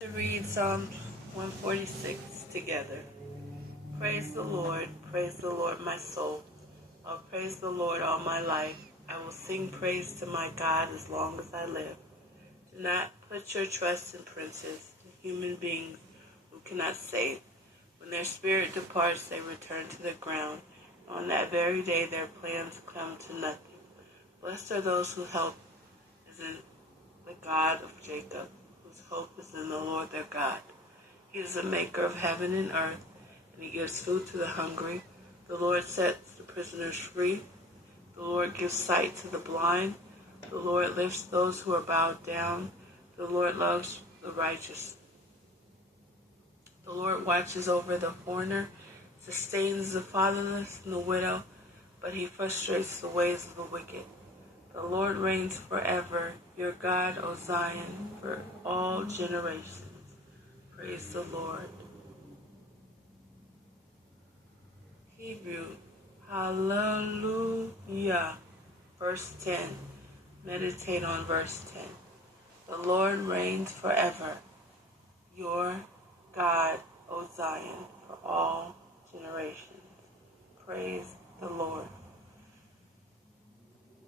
To read Psalm 146 together. Praise the Lord, my soul. I'll praise the Lord all my life. I will sing praise to my God as long as I live. Do not put your trust in princes, in human beings who cannot save. When their spirit departs, they return to the ground. On that very day, their plans come to nothing. Blessed are those whose hope is in the God of Jacob, whose hope is in the Lord their God. He is the maker of heaven and earth, and he gives food to the hungry. The Lord sets the prisoners free. The Lord gives sight to the blind. The Lord lifts those who are bowed down. The Lord loves the righteous. The Lord watches over the foreigner, sustains the fatherless and the widow, but he frustrates the ways of the wicked. The Lord reigns forever, your God, O Zion, for all generations. Praise the Lord. Hebrew, hallelujah. Verse 10. Meditate on verse 10. The Lord reigns forever, your God, O Zion, for all generations. Praise the Lord.